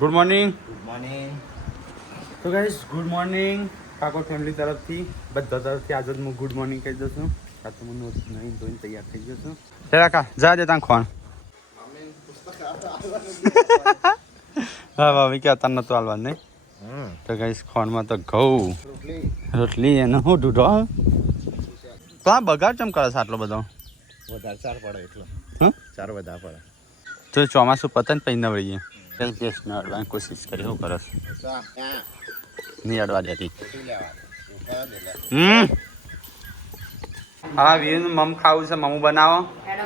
Good morning. Good morning. તો guys good morning કાકો family તરફથી બધા તરફથી આજે જ હું ગુડ મોર્નિંગ કહી દઉં છું. કાતો મને નહીં ધોઈને તૈયાર થઈ ગયો છું. કાકા જા દે તાન ખોણ. હા ભાભી કે અત્યારે નતું હાલવાનું નહીં. તો ગાઈસ ખોણમાં તો ઘઉં રોટલી એનો હું ઢૂઢો તો આ બગાડ ચમ કરે છે આટલો બધો. વધારે ચાર પડે એટલો. ચાર વધારે પડે તો ચોમાસું પતંગ પછી નવડીએ મેં અડવાની કોશિશ કરી શું કરે નહીં અડવા દેતી. હા વીરનું મમ ખાવું છે. મમું બનાવો.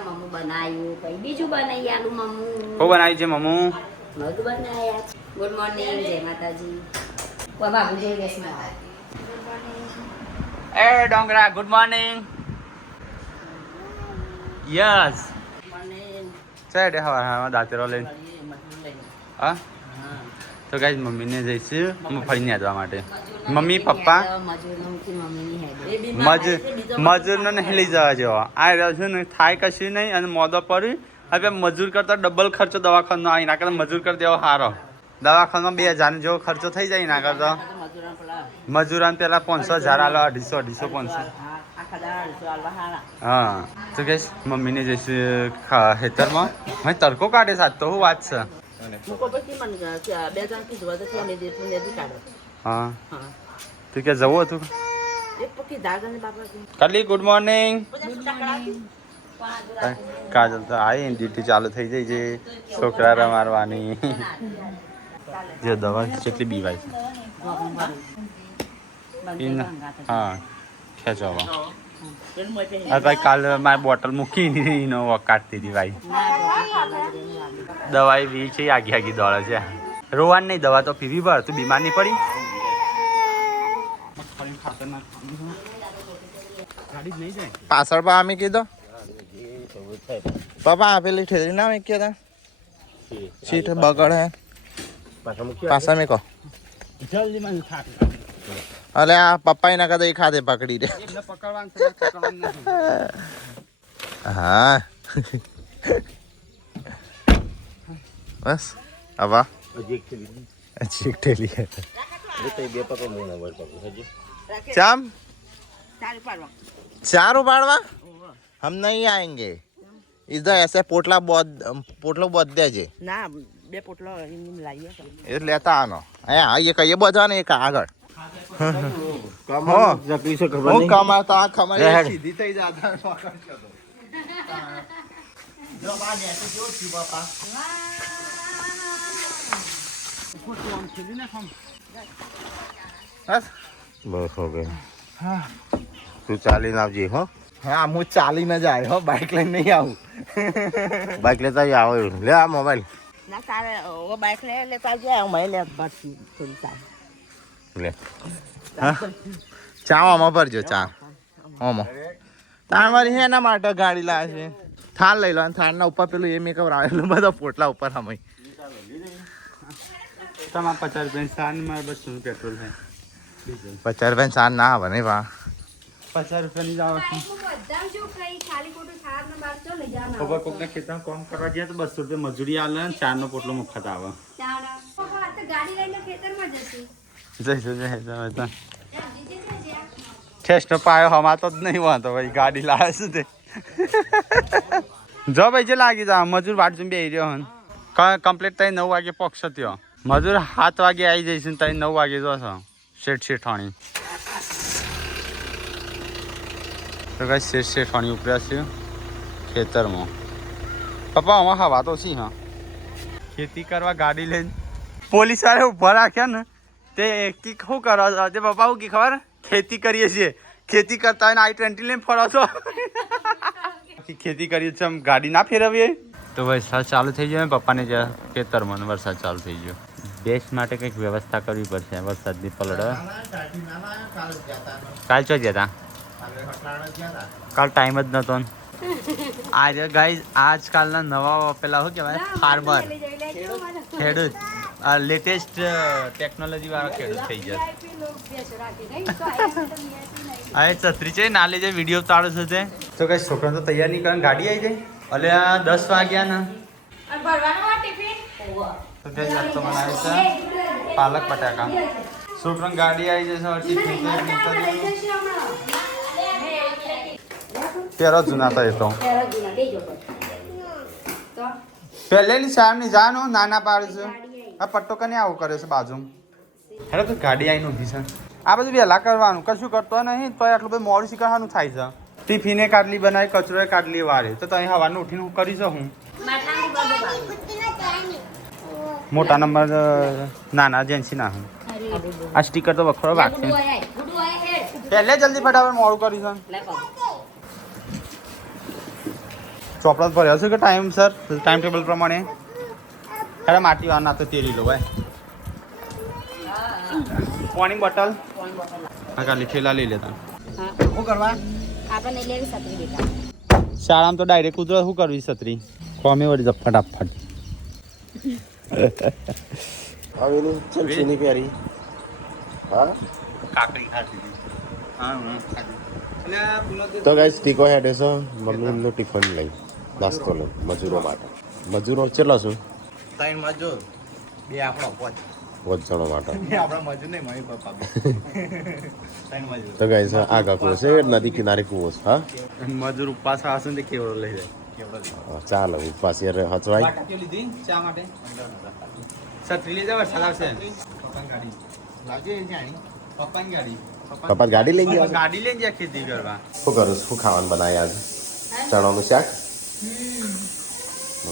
મમ્મું બનાવ્યું કઈ બીજું બનાવી આલું મમ્મું. શું બનાવ્યું છે મમું? મગ બનાવ્યા. ગુડ મોર્નિંગ જય માતાજી. બાબુ જય વૈષ્ણવ. એ ડોંગરા ગુડ મોર્નિંગ. યસ ચાલ હવા હવા દાંતેરો લઈને હા તો ગાઈસ મમ્મીને જઈશું મગફળીને યાદવા માટે. મમ્મી પપ્પા મજૂરને નહીં લઈ જવા જેવો આ રહ્યો છે ને થાય કશું નહીં અને મોદો પડી હવે મજૂર કરતા ડબલ ખર્ચો દવાખાનો આવી ના કરતા મજૂર કરી દેવો સારો. દવાખાનામાં 2000 જેવો ખર્ચો થઈ જાય ના કરતા મજૂરાને પેલા 500,000 આલો 250 500. હા તો કહીશ મમ્મીને જઈશું ખેતરમાં હવે તડકો કાઢે સાત તો શું વાત છે. હા તું ક્યાં જવું હતું કાલી? Good morning. કાજલ તો આવી ડ્યુટી ચાલુ થઈ જાય છે છોકરા રમાડવાની. જે દવા કેટલી બીવાય છે. હા ખેંચવા હા ભાઈ કાલે મારી બોટલ મૂકી એનો કાઢતી હતી ભાઈ. દવા એવી છે આગી આગી દોડે છે. રોવાની નહીં દવા તો પીવી પડે. તું બીમાર નહીં પડી? પાછળ પા અમે કીધો પપ્પા આપેલી ઠેરી ના મેં કીધા સીટ બગડ હે પાછા મેં કહો અલે આ પપ્પા ના કદા ખાધે પકડી દે. હા બસ આવા હજી ઠેલી ચામ चार उबाड़वा हम नहीं आएंगे इधर ऐसे पोटला बहुत दे जे ના બે પોટલો લાવીએ એ લેતા આનો અહીંયા આ એક એ બધા ને એક આગળ હું કમાતો આ ખમર સીધી થઈ જાતા જો બા ને તો જો છું બાપા બસ હો ગયો. હા તું ચાલીને આવજે હો. હા હું ચાલીને જાય હો બાઇક લઈને નહીં આવું. બાઇક લેતા આવો લે આ મોબાઈલ ના તારે ઓ બાઈક લે લેતા જાય હું લે બાકી થોડી સારી લે. હા ચા આમાં ભરજો ચા આમાં તારી હે એના માટે ગાડી લાવે છે. થાર લઈ લો થારના ઉપર પેલું એ મેકઅપ આવેલું બધા પોટલા ઉપર અમે તમારા 50 રૂપિયા સાન માં 200 પેટ્રોલ થાય. 50 રૂપિયા સાર ના આવે ને બા 50 રૂપિયાની જ આવે. ખબર કોકને ખેતરમાં કામ કરવા ગયા તો 200 રૂપિયા મજૂરી આલે ને 4નો પોટલો મફત આવે. ઠેસ્ટ પાયો હમાતો જ નહીં વાંધો ભાઈ ગાડી લાવે છે તે જો ભાઈ જે લાગી જા મજૂર વાટ જોઈને બેસી રહ્યો હન કમ્પ્લીટ થઈ 9 વાગે પક્ષ થયો. મજૂર 7 વાગે આવી જઈશું ને 9 વાગે જો છો શેઠાણી તો કઈ શેઠાણી ઉપર્યા છે ખેતરમાં. પપ્પા આમાં હવા તો છે. હા ખેતી કરવા ગાડી લઈને પોલીસ વાળા ઉભા રાખ્યા ને તે શું કરો તે પપ્પા શું કી ખબર ખેતી કરીએ છીએ. ખેતી કરતા હોય ને I-20 લઈને ફરો છો. ખેતી કરીએ છીએ ગાડી ના ફેરવીએ તો વરસાદ ચાલુ થઈ ગયો. પપ્પાને જ્યાં ખેતરમાં વરસાદ ચાલુ થઈ ગયો. દેશ માટે કંઈક વ્યવસ્થા કરવી પડશે વરસાદની પલડે. કાલ ચો ગયા હતા? કાલ ટાઈમ જ નહોતો. આજે ગાઈઝ આજકાલના નવા પેલા શું કહેવાય ફાર્મર ખેડૂત લેટેસ્ટ ટેકનોલોજી વાળા ખેડૂત થઈ ગયા. હવે છત્રી છે ના લેજે વિડીયો તાળો છે તો કઈ છોકરા તો તૈયાર નહીં કરે ગાડી આવી જાય. અલે 10 વાગ્યા ને તો તે જાત તો બનાવી છે પાલક બટાકા. છોકરાને ગાડી આવી જશે ટિફિન પેલો જૂના તો એ તો પહેલેની સાહેબની જાનો નાના પાડે છે. આ પટ્ટો કને આવું કરે છે બાજુ. હેલો તો ગાડી આવીને ઊભી છે. આ બધું વહેલા કરવાનું, કશું કરતો નહીં તો આટલું બધું મોડું શીખવાનું થાય છે. ટિફિને કાટલી બનાવી, કચરો કાટલી વારે તો અહીં હવાનું ઉઠીને હું કરી હું. મોટા નંબર નાના જેન્સી ના હું. આ સ્ટીકર તો વખરો વાગશે. પહેલે જલ્દી ફટાફટ મોડું કર્યું છે. ચોપડા ભર્યો છે કે ટાઈમ સર ટાઈમ ટેબલ પ્રમાણે. અરે માટી વાળના તો તેરી લો ભાઈ. પાણી બોટલ હા ખાલી થેલા લઈ લેતા. શું કરવા આપણે લેવી છત્રી બેટા. શાળામાં તો ડાયરેક્ટ કૂતરો શું કરવી છત્રી કોમે વળી ફટાફટ. હવે ચમચીની પ્યારી હા કાકડી ખાધી હા તો ગાઈસ ટીકો હેડે છે મમ્મીનું ટિફિન લઈ નાસ્તો લઈ મજૂરો માટે. મજૂરો કેટલા છું? 3 મજૂર 2 આપણો 5 જણો માટે. આપણા મજૂર નહીં મમ્મી પપ્પા 3 મજૂર. તો ગાઈસ આગા કૂવો છે નદી કિનારે કૂવો છે હા. મજૂર ઉપવાસ આવશે ને કેવડો લઈ જાય. ચાલો ઉપવાસ યાર હચવાય. લીધી ચા માટે છત્રી લઈ જાવ સલાવશે. ગાડી લાગે પપ્પાની ગાડી. પપ્પા ગાડી લઈ ગયા? ગાડી લઈને જાય ખેતી કરવા. શું કરું શું ખાવાનું બનાવ્યા આજે? ચણાનું શાક.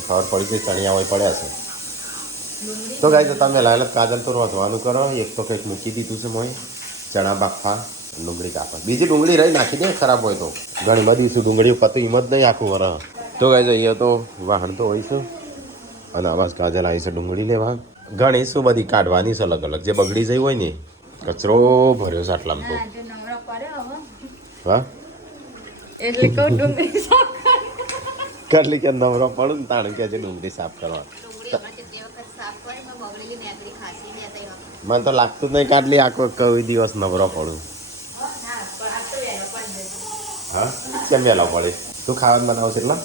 ખબર પડી કે ચણિયા હોય પડ્યા છે. તો ગાય તમે લાલ કાજલ તો રોધવાનું કરો. એક તો કંઈક મૂકી દીધું છે મોય ચણા બાફા ડુંગળી કાપા. બીજી ડુંગળી રહી નાખી દે ખરાબ હોય તો. ઘણી બધી શું ડુંગળી પતું હિંમત નહીં આખું વર. તો ગાય અહીંયા તો વાહન તો હોય છે અને આવાજ કાજલ આવી છે ડુંગળી લેવા. ઘણી શું બધી કાઢવાની છે અલગ અલગ જે બગડી જઈ હોય ને. કચરો ભર્યો છે આટલામાં તો હા એટલે કહું ડુંગળી સાફ કરલી કે નવરો પડું ને તાણ કે છે ડુંગળી સાફ કરવા. મને તો લાગતું જ નહીં કાટલી આખો કઈ દિવસ નવરો પડું. હા કેમ વહેલા પડે? તું ખાવાનું બનાવશે એટલા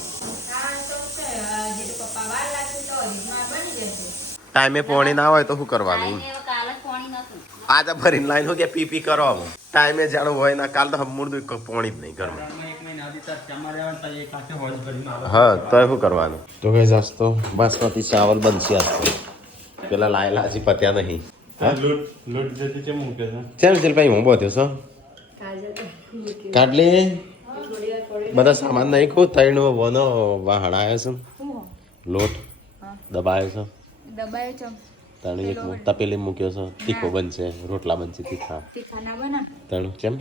ટાઈમે પોણી ના હોય તો શું કરવાનું? આજે ભરીને લાઈન કે પી કરો ટાઈમે જાણું હોય ના કાલ તો હમુરદું પોણી જ નહીં ઘરમાં. હા તો શું કરવાનું? તો કઈ જાસ તો બાસમતી ચાવલ બનશે આજ તો. પેલા લાયેલા હજી પત્યા નહીં. ચાલ ચાલ ભાઈ હું બધ્યો છો કાટલી બધા સામાન નહીં કહું ત્રણ વનો વાહણાયો છે લોટ દબાયો છે તણું એક તપેલી મૂક્યો છે તીખો બનશે રોટલા બનશે તીખા તણું કેમ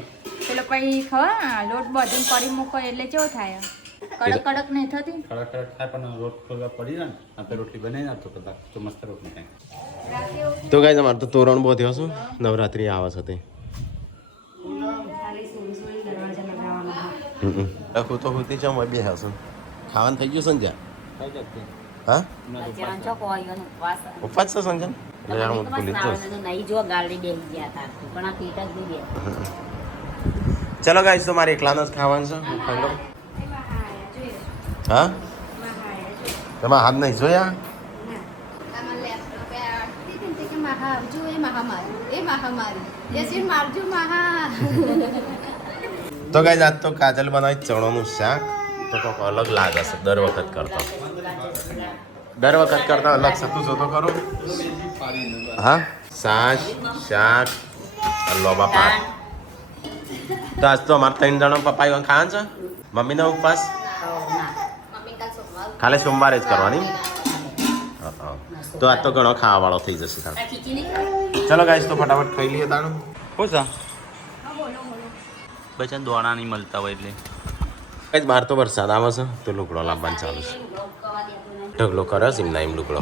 પેલો પછી ખવા લોટ બધું પડી મૂકો એટલે કેવો થાય કડક કડક નહીં થતી કડક કડક થાય પણ રોટ ખોલવા પડી જાય ને આપણે રોટલી બનાવી નાખતો કદાચ તો મસ્ત રોટલી થાય. તો ગાય તમારે તો તોરણ બોધ્યો છું નવરાત્રી આવે છે તે આખું તો હોતી છે બે હશે ખાવાનું થઈ ગયું સંજ્યા હા ઉપવાસ છે સંજ્યા ચલો ગાઈસ તો મારે એકલાના જ ખાવાનું છે હા તમારા હાથ નહીં જોયા તો ગાઈસ આજ તો કાજલ બનાવી ચણાનું શાક તો કોક અલગ લાગે છે દર વખત કરતા અલગ સતું જોતો કરો હા છાશ શાક લોબા પાક. તો આજ તો અમારે 3 જણા પપ્પા ખાવાનું છે મમ્મીનો ઉપવાસ ખાલી સોમવારે જ કરવાની. તો આજ તો ઘણો ખાવા વાળો થઈ જશે. ચલો ગાઈસ તો ફટાફટ ખાઈ લઈએ તાણું. શું છે બચા દોણા નહીં મળતા હોય એટલે કઈ બહાર તો વરસાદ આવે છે તો લુકડો લાવવાનું ચાલુ છે. ઢગલો કરે છે એમના એમ લુકડો.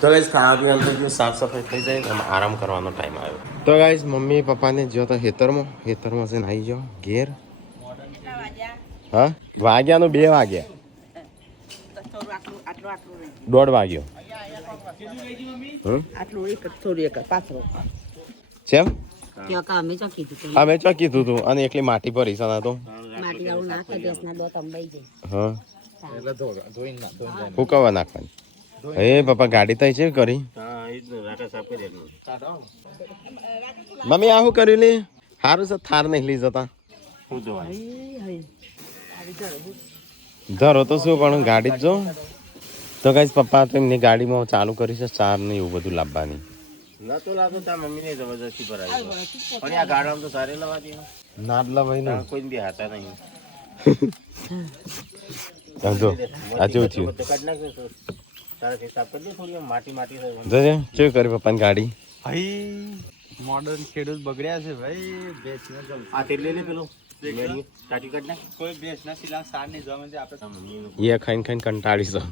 તો ગાઈસ ખાવા પીવાનું થઈ ગયું સાફ સફાઈ થઈ જાય અને આરામ કરવાનો ટાઈમ આવ્યો. તો ગાઈસ મમ્મી પપ્પાને જો તો ખેતરમાં છે ને આવી જાઓ ઘેર. હા વાગ્યાનું 2 વાગ્યા 1:30 વાગ્યો. કેમ અમે ચો કીધું તું અને એકલી માટી ભરી છે તો હા હુકવા નાખવાની એ પપ્પા ગાડી તો છે કરી મમ્મી આ શું કર્યું લે સારું છે થાર નહીં લઈ જતા ધરો તો શું પણ ગાડી જ જો તો કઈ પપ્પા તો એમની ગાડીમાં ચાલુ કરી છે ચાર ને એવું બધું લાવવાની નતો લાગતો તાર મમ્મી ને જબરદસ્તી પર આવી પણ આ ગાડામાં તો સારી લવાતી ના જ લવાય ને કોઈ બી હાતા નહીં જો આ જેવું થયું કેવું કરી પપ્પાની ગાડી ભાઈ મોડર્ન ખેડૂત બગડ્યા છે ભાઈ કોઈ ભેંસ ના સિલા સાર નહીં જમે છે આપણે એ ખાઈને ખાઈને કંટાળી છે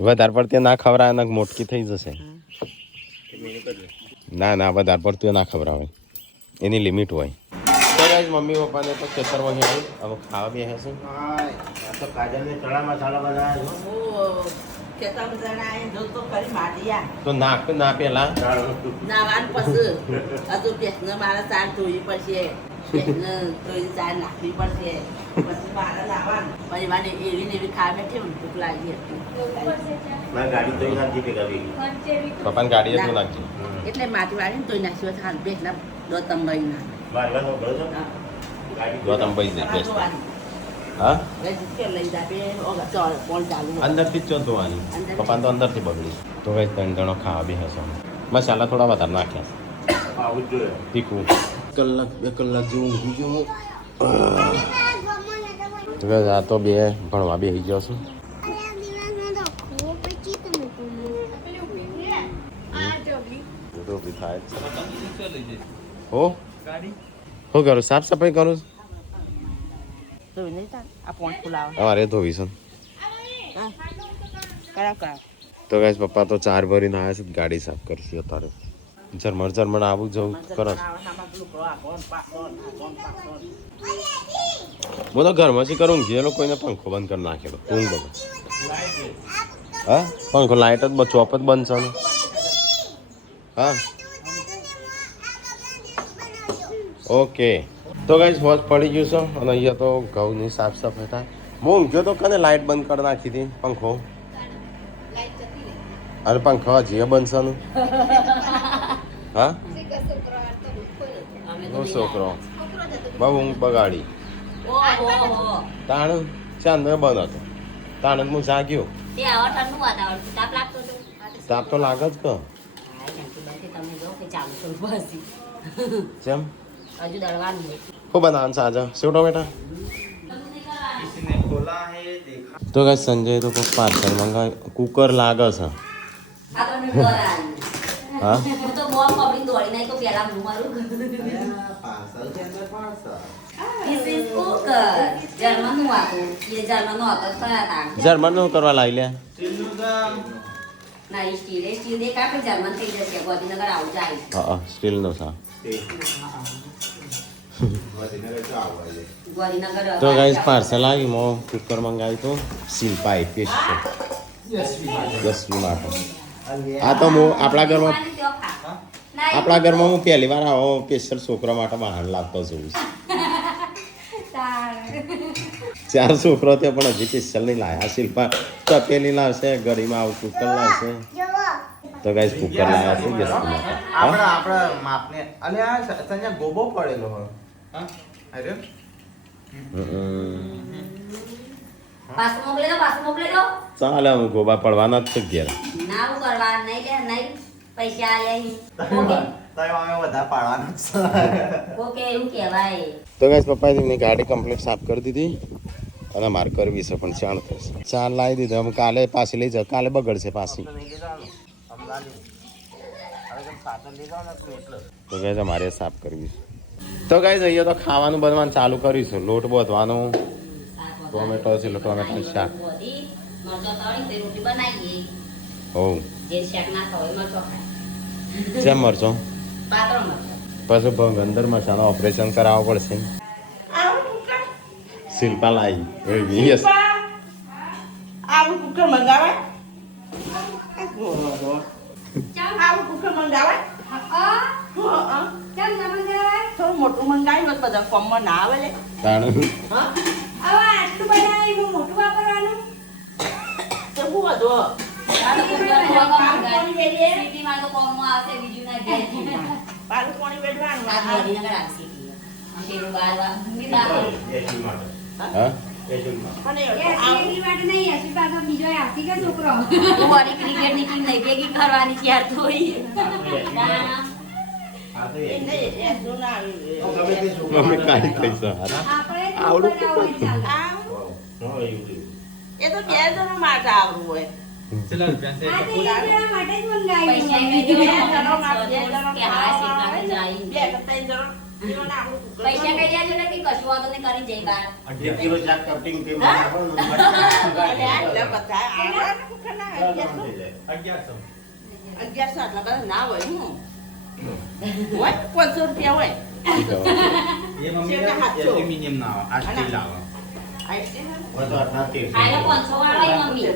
વધારે પડતી ના ખવડાવે ને મોટકી થઈ જશે ના ના વધારે પડતું ના ખવડાવે એની લિમિટ હોય તો ગાઈસ મમ્મી પપ્પાને તો ખેતરમાં આવી હવે ખાવા બે હશે તો કાજલને ચણા મસાલા બનાવ્યા તો નાખ ના પેલા નાવાનું પછી હજુ ભેંસને મારે સાર ધોવી પડશે ભેંસને ધોઈને સાર નાખવી પડશે પછી મારે લાવવાનું પછી મને એવી ને એવી ખાવા કેવું ભૂખ લાગી હતી પપ્પાની ગાડી જ નાખજે એટલે માટી વાળીને ધોઈ નાખ્યો થાન ભેંસના દો તંબાઈ હા લઈ જાય અંદરથી જ ધોવાની પપ્પાને તો અંદરથી બગડી તો કઈ ત્રણ જણો ખાવા બી હશે મસાલા થોડા વધારે નાખ્યા તીખું કલાક 2 કલાક જેવું ઊંઘી ગયો તો આ તો બે ભણવા બેસી ગયો છું હો શું કરું સાફ સફાઈ કરું આ પોણ ફુલાવ અમારે ધોવી છે કરાવ તો ગાઈસ પપ્પા તો ચાર ભરીને આવ્યા છે ગાડી સાફ કરશે અત્યારે જર્મન આવું જવું કરો હું તો ઘરમાં જ કરું ગયેલો કોઈને પંખો બંધ કરી નાખેલો ઊંઘ બગડ હા પંખો લાઇટ જ ચોપ જ બંધ છે હા ઓકે તો ગાઈસ વોચ પડી ગયું છે અને અહીંયા તો ઘઉંની સાફ સફાઈ થાય હું ઊંઘ્યો તો કને લાઇટ બંધ કરી નાખી હતી પંખો અરે પંખો હજી બંધ છે હા છોકરો બહુ ઊંઘ બગાડી તાણ ચાંદ બંધ હતો તાણ હું જાગ્યો તાપ તો લાગે જ કે જેમ હજુ દળવાનું खूब बनान साजा सेव टोमेटा तो गाइस संजय तो कुछ पार्सल मंगा कुकर लागा सा हाँ હું તો બોમ્બ પકડીને દોડી નાખી તો પેલા હું મારું This is cooker. જર્મનનું હતું એ જર્મનનો હતો ખરા તા जर्मन नो करवा लाई ले ના સ્ટીલ દેખા કે જર્મન થઈ જશે ગોધીનગર આવું જાય हाँ स्टील नो सा ગોધીનગર तो गाइस पार्सल आई मो कुकर मंगाई तो सिल्पाई फिश यस विमाटो आ तो मो આપણા ઘરમાં હું પહેલી વાર આવો સ્પેશિયલ છોકરા માટે બહાર લાવતો છું ચાર છોકરો તે પણ હજી સ્પેશિયલ નહીં લાયા શિલ્પા તપેલી લાવશે ગળીમાં આવું કુકર લાવશે તો ગાઈસ કુકર લાવ્યા છે ગેસ માટે આપણા માપને અલે આ સંજય ગોબો પડેલો હો હા અરે પાછું મોકલી દો ચાલે હું ગોબા પડવાના જ છે ઘેર ના હું કરવા નહીં લે નહીં પૈસા આયા ઓકે તય અમે બધા પાડવાનું ઓકે એવું કહેવાય તો ગાઈસ પપ્પાએ એમની ગાડી કમ્પ્લીટ સાફ કરી દીધી અને મારે કરવી છે પણ ચાણ થશે ચાણ લાવી દીધું હવે કાલે પાછી લઈ જાવ કાલે બગડશે પાછી તો ગાઈસ અમારે સાફ કરવી છે તો ગાઈસ અહીંયા તો ખાવાનું બનવાનું ચાલુ કરીશું લોટ બોધવાનું ટોમેટો છે ટોમેટોનું શાક બધી મરચો તળી તે રોટી બનાવીએ હોવ જે શાક ના ખાવ મરચો ખાય જેમ મરચો પાતળો મરચો પછી ભંગંદર મસાનો ઓપરેશન કરાવવું પડશે શિલ્પા લાવી યસ આવું કુકર મંગાવાય આવું કુકર મંગાવાય થોડું મોટું મંગાવ્યું હોત બધા ફોર્મમાં ના આવે લે તાણ હા આટલું બનાવી મોટું વાપરવાનું તો હું બધો સિટીમાં તો કોમમાં આવશે બીજું ના ઘેર પાલું પાણી વેડવાનું આ ગાંધીનગર આવશે પેલું બારવા હા ક્રિકેટની ટીમ નહીં ભેગી કરવાની ત્યાર તો મમ્મી કાઈ થઈ છે આવડું એ તો 2 જણ માટે આવવું હોય પૈસા કઈ દેજો ને કે કશું વાતો ને કરી જઈ બાર 11 કિલો જાક કટિંગ કે ના હોય હોય 500 રૂપિયા હોય એલ્યુમિનિયમ ના આવે આ સ્ટીલ આવે આયા 500 વાળા મમ્મી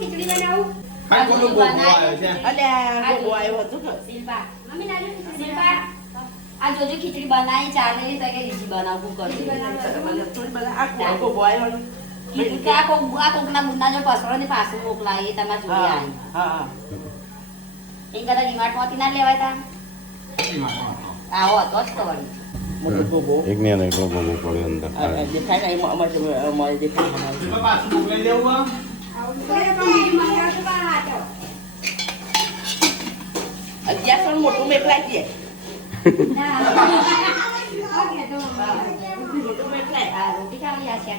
ખીચડી બનાવું હા કોનો ગોગો આવ્યો છે શિલ્પા આ જોજો ખીચડી બનાવી ચાલે તો કે બીજી બનાવવું કરજો કીધું કે આ કોકના મુન્ના જો પસરો ને પાછું મોકલાય એ તમારે જોઈ આવી એ કદાચ ડીમાર્ટમાંથી ના લેવાય તા આવો હતો જ તો વળી એક ને એક ગોગો પડ્યો અંદર દેખાય ને અમારે દેખાય પાછું મોકલી દેવું અગિયારસો મોટું મેકલાય છે મોટું મેકલાય રોટી ખાવી આ છે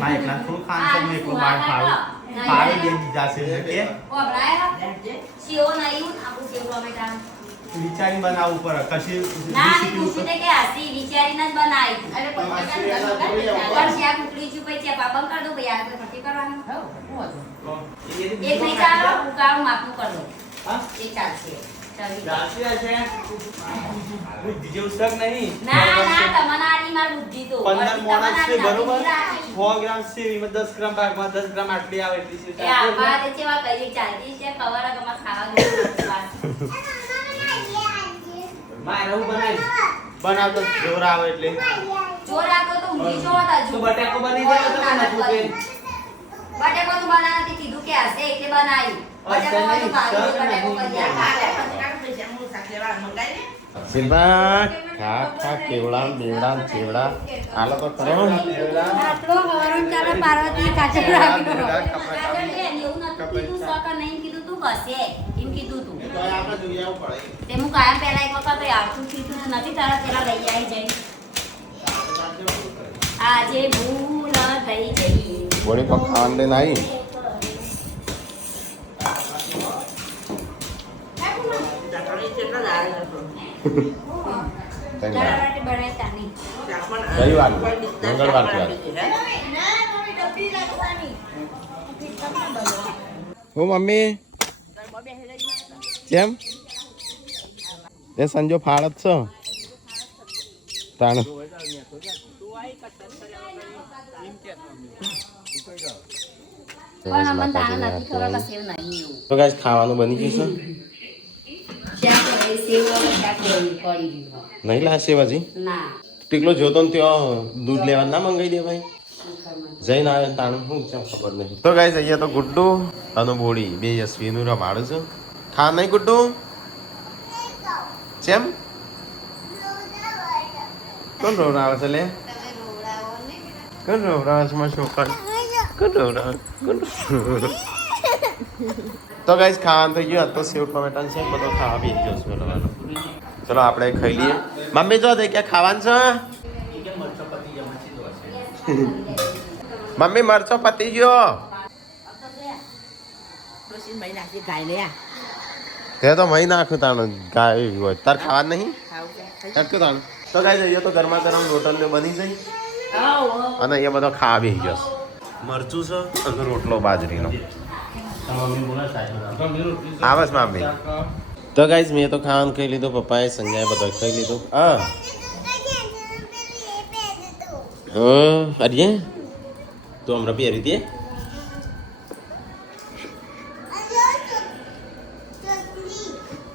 મારે એકલા થોડું ખાન તો મેં કોઈ બાર ખાવું પાડે દે દીધા છે કે ઓબરાય સીઓ નહીં આપણું સેવ ટોમેટા વિચારી બનાવવું પડે કશી ના ની પૂછી દે કે આસી વિચારીને જ બનાવી અરે પણ શિયા કુકડી ચૂ પૈસા પાપમ કર દો ભઈ આ તો ફટી કરવાનું એક નહીં ચાલો ઉકાળું માપનું કર દો હા એ ચાલશે જાસી છે બુદ્ધિ જેવું શક નહીં ના ના તમને આની માર બુદ્ધિ તો 15 મોણસ છે બરોબર 100 ગ્રામ છે એમાં 10 ગ્રામ ભાગમાં 10 ગ્રામ આટલી આવે એટલી છે એ આવા દે છે વા કઈ ચાલતી છે ખબર આ ગમાં ખાવા દે મારે હું બનાવતો જોર આવે એટલે ચોર આતો તો ઊંઘી જોતા તો બટાકો બની જાય તો નતું કે બટાકો તો બનાવતી કીધું કે હશે એટલે બનાવી બટાકો તો ખાલી બટાકો કર્યા શિલ્પા ખા ખા કેવડા બેવડા ચેવડા આ લોકો કરો આટલો હવરણ ચાલો પાર્વતી કાચે રાખી દો એવું નતું કીધું સકા નહીં કીધું તું હશે એમ કીધું તું તો આપણે જોઈ આવવું પડે તે હું કાયમ પહેલા એક વખત આવતું કીધું નથી તારા પેલા લઈ આવી જઈ આજે ભૂલ થઈ ગઈ વળી પર ખાંડ લઈને આવી તારા માટે બનાવતા નહીં રવિવાર મંગળવાર હું મમ્મી કેમ એ સંજો ફાળત છો તાણ પણ અમને તારા નથી ખબર કે સેવ નહીં તો ગાઈસ ખાવાનું બની ગયું છે શાક સેવ શાક પડી ગયું નહીં લાશે બાજી ના ટીકલો જોતો ને ત્યાં દૂધ લેવા ના મંગાઈ દે ભાઈ જઈને આવે તાણું શું છે ખબર નહીં તો ગાઈસ અહીંયા તો ગુડ્ડુ અને બોડી બે યશવીનું રમાડું છું ખા નહીં ગુડ્ડુ ચેમ કોણ રોવડાવે છે લે કોણ રોવડાવે છે મારા છોકરા કોણ રોવડાવે તો ગાઈસ ખાવાનું તો ગયું તો સેવ ટમેટા છે બધો ખાવા બી ગયો છે ચલો આપણે ખાઈ લઈએ મમ્મી જો દે કે ખાવાનું છે મમ્મી મરચો પતી ગયો તે તો મહી નાખ્યું તાણ ગાય હોય તાર ખાવાનું નહીં તડક્યું તાણ તો ગાય જઈએ તો ગરમા ગરમ રોટલ બની જઈ અને એ બધો ખાવા બી ગયો મરચું છે અને રોટલો બાજરીનો આવસ મમ્મી તો ગાઈસ મેં તો ખાવાનું ખાઈ લીધું પપ્પાએ સંજયે બધો ખાઈ લીધું હા અરે તો હમણાં પહેરી દે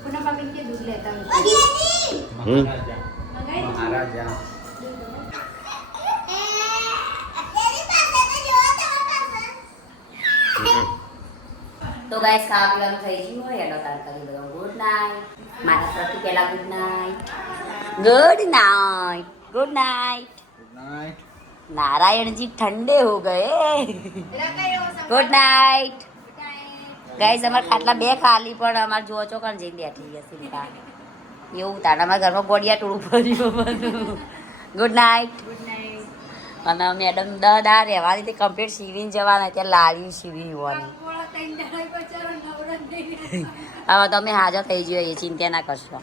પુનઃ પાપી કે દૂધ લેતા મહારાજા તો ગાઈસ ખાવા પીવાનું થઈ ગયું હોય એનો તાર કરી દો ગુડ નાઇટ મારા તરફથી પહેલા good night good night good night Narayan ji ठंडे हो गए गुड नाइट गाइस અમાર ખાટલા બે ખાલી પણ અમાર જો ચોકણ જઈને બેઠી ગયા સિમ્પા એવું તાણ અમારા ઘરમાં ગોડિયા ટોળું પડ્યું બધું ગુડ નાઇટ અને મેડમ દા રહેવાની તે કમ્પ્લીટ સીવીને જવાના ત્યાં લાવી સીવી હોવાની હવે તમે હાજર થઈ ગયો એ ચિંતા ના કરશો